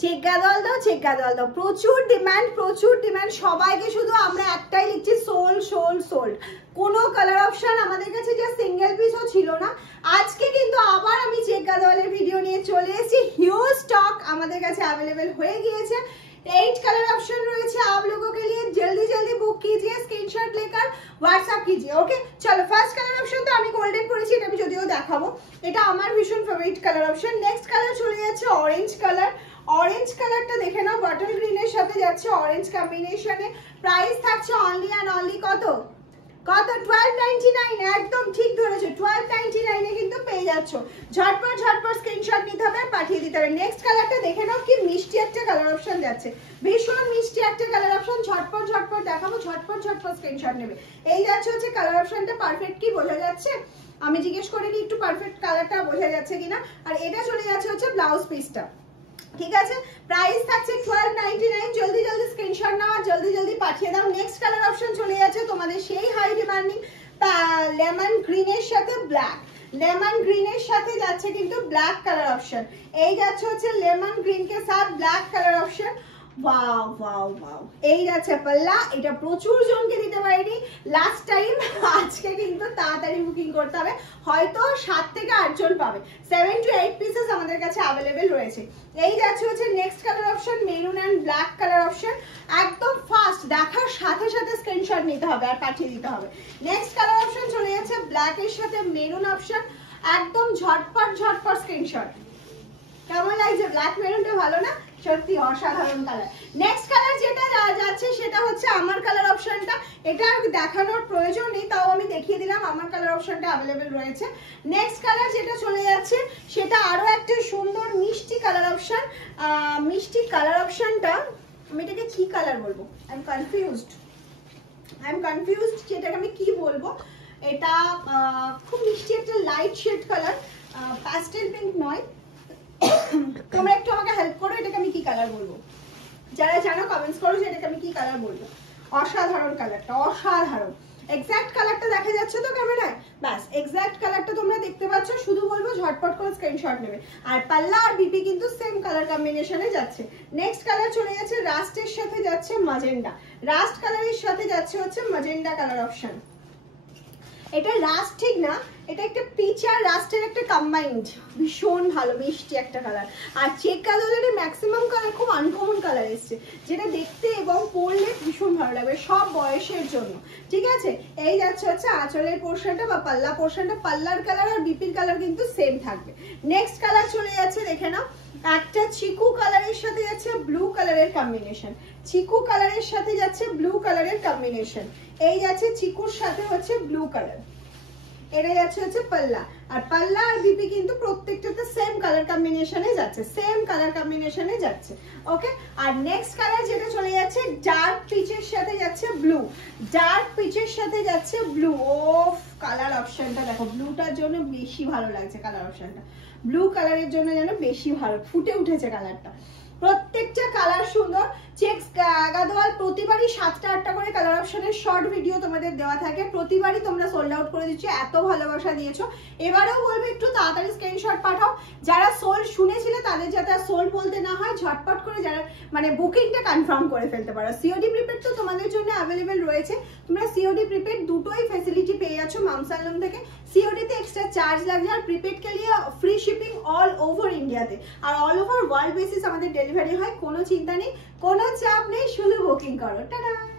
চেকা দল দাও, চেকা দল দাও, প্রচুর ডিমান্ড, সবাইকে শুধু আমরা একটাই লিখছি সোল সোল সোল্ড। কোনো কালার অপশন আমাদের কাছে যে সিঙ্গেল পিসও ছিল না। আজকে কিন্তু আবার আমি চেকা দলের ভিডিও নিয়ে চলে এসেছি, হিউজ স্টক আমাদের কাছে अवेलेबल হয়ে गए 8 कलर ऑप्शन रहे आप लोगों के लिए, जल्दी जल्दी बुक कीजिए, स्क्रीनशॉट लेकर व्हाट्सएप कीजिए। ओके चलो फार्स्ट कलर ऑप्शन तो আমি গোল্ডেন করেছি, এটা আমি যদিও দেখাবো, এটা আমার ভীষণ favourite colour option. Next colour চলে যাচ্ছে অরেঞ্জ কালার। অরেঞ্জ কালারটা দেখে নাও, বটল গ্রিনের সাথে যাচ্ছে অরেঞ্জ কম্বিনেশনে। প্রাইস থাকছে অনলি এন্ড অনলি কত কত 1299, একদম ঠিক ধরেছো, 1299 এ কিন্তু পেয়ে যাচ্ছ। ঝটপট স্ক্রিনশট নিতে হবে, পাঠিয়ে দিতে হবে। নেক্সট কালারটা দেখে নাও, কি মিষ্টি একটা কালার অপশন যাচ্ছে, ভীষণ মিষ্টি একটা কালার অপশন। ঝটপট দেখাবো, ঝটপট স্ক্রিনশট নেবে। এই যাচ্ছে হচ্ছে কালার অপশনটা, পারফেক্ট কি বোঝা যাচ্ছে? আমি জিজ্ঞেস করে নিই একটু পারফেক্ট কালারটা বোঝা যাচ্ছে কিনা। আর এটা চলে যাচ্ছে হচ্ছে ব্লাউজ পিসটা, ঠিক আছে। প্রাইস থাকছে 1299, জলদি স্ক্রিনশট নাও আর জলদি পাঠিয়ে দাও। নেক্সট কালার অপশন চলে যাচ্ছে তোমাদের সেই হাই ডিমান্ডিং লেমন গ্রিনের সাথে ব্ল্যাক। লেমন গ্রিনের সাথে যাচ্ছে কিন্তু ব্ল্যাক কালার অপশন। এই যাচ্ছে হচ্ছে লেমন গ্রিন के साथ ব্ল্যাক কালার অপশন। ওয়াও এই যাচ্ছে পাল্লা। এটা প্রচুর জনকে দিতে পারিনি লাস্ট টাইম, আজকে কিন্তু তাড়াতাড়ি বুকিং করতে হবে, হয়তো 7 থেকে 8 জন পাবে। 7 to 8 পিসেস আমাদের কাছে अवेलेबल রয়েছে। এই যাচ্ছে হচ্ছে next colour option, maroon and black colour option. একদম ফাস্ট দেখার সাথে সাথে স্ক্রিনশট নিতে হবে আর পাঠিয়ে দিতে হবে। নেক্সট কালার অপশন চলে যাচ্ছে ব্ল্যাক এর সাথে মেরুন অপশন। একদম ঝটপট স্ক্রিনশট। কেমন লাগছে? ব্ল্যাক মেরুনটা ভালো না? সত্যি অসাধারণ কালার। নেক্সট কালার যেটা যাচ্ছে সেটা হচ্ছে আমার কালার অপশনটা। এটা আর দেখানোর প্রয়োজন নেই, তাও আমি দেখিয়ে দিলাম আমার কালার অপশনটা अवेलेबल রয়েছে। নেক্সট কালার যেটা চলে যাচ্ছে সেটা আরো একটা সুন্দর মিষ্টি কালার অপশন। মিষ্টি কালার অপশনটা আমি এটাকে কি কালার বলবো? আই এম কনফিউজড যেটাকে আমি কি বলবো। এটা খুব মিষ্টি একটা light shade colour, pastel pink নয়। তোমরা একটু আমাকে হেল্প করো, এটাকে আমি কি কালার বলবো? যারা জানো কমেন্টস করো যে এটাকে আমি কি কালার বলবো। অসাধারণ কালারটা, অসাধারণ। এক্সাক্ট কালারটা দেখা যাচ্ছে তো ক্যামেরায়? ব্যাস এক্সাক্ট কালারটা তোমরা দেখতে পাচ্ছ, শুধু বলবো ঝটপট করে স্ক্রিনশট নেবে। আর পাল্লা আর বিপি কিন্তু সেম কালার কম্বিনেশনে যাচ্ছে। নেক্সট কালার চলে যাচ্ছে রাস্টের সাথে যাচ্ছে ম্যাজেন্ডা। রাস্ট কালারের সাথে যাচ্ছে হচ্ছে ম্যাজেন্ডা কালার অপশন। এটা রাস্ট ঠিক না, এটা একটা পিচ আর রাস্টের একটা কম্বাইন্ড, ভীষণ ভালো মিষ্টি একটা কালার। আর চেক কালারের ম্যাক্সিমাম কালার খুব আনকমন কালার এসছে, যেটা দেখতে এবং পরলে ভীষণ ভালো লাগবে সব বয়সের জন্য, ঠিক আছে। এই যাচ্ছে হচ্ছে আঁচলের পোর্শনটা বা পাল্লা পোর্শনটা। পাল্লার কালার আর বিপির কালার কিন্তু সেম থাকবে। নেক্সট কালার চলে যাচ্ছে দেখে নাও, একটা চিকু কালারের সাথে যাচ্ছে ব্লু কালারের কম্বিনেশন। চিকু কালারের সাথে যাচ্ছে ব্লু কালারের কম্বিনেশন। এই যাচ্ছে চিকুর সাথে হচ্ছে ব্লু কালার। এটা যাচ্ছে হচ্ছে পাল্লা। আর পাল্লা আর বিপি কিন্তু প্রত্যেকটাতে সেম কালার কম্বিনেশনে যাচ্ছে, ওকে। আর নেক্সট কালার যেটা চলে যাচ্ছে ডার্ক পিচের সাথে যাচ্ছে ব্লু। ডার্ক পিচের সাথে যাচ্ছে ব্লু। ওফ কালার অপশনটা দেখো, ব্লুটার জন্য বেশি ভালো লাগছে কালার অপশনটা। ব্লু কালারের জন্য যেন বেশি ভালো ফুটে উঠেছে কালারটা। প্রত্যেকটা কালার সুন্দর। চেক্স গাদোয়াল প্রতিবারই 7টা 8টা করে কালার অপশনের শর্ট ভিডিও তোমাদের দেওয়া থাকে, প্রতিবারই তোমরা সোল্ড আউট করে দিচ্ছ, এত ভালোবাসা দিয়েছো। এবারেও বলবো একটু তাড়াতাড়ি স্ক্রিনশট পাঠাও। যারা সোল্ড শুনেছিলে তাদের যাতে আর সোল্ড বলতে না হয়, ঝটপট করে যারা মানে বুকিংটা কনফার্ম করে ফেলতে পারো। সিওডি প্রিপেড তো তোমাদের জন্য অ্যাভেলেবেল রয়েছে, তোমরা সিওডি প্রিপেড দুটোই ফ্যাসিলিটি পেয়ে যাচ্ছ মামসালম থেকে। सीओडी তে এক্সট্রা চার্জ লাগবে, আর প্রিপেড के लिए फ्री शिपिंग ऑल ओवर ইন্ডিয়াতে, আর অল ওভার ওয়ার্ল্ড বেসিস আমাদের ডেলিভারি হয়। কোনো চিন্তা নেই, কোনো চাপ নেই, শুধু বুকিং করো। টাটা।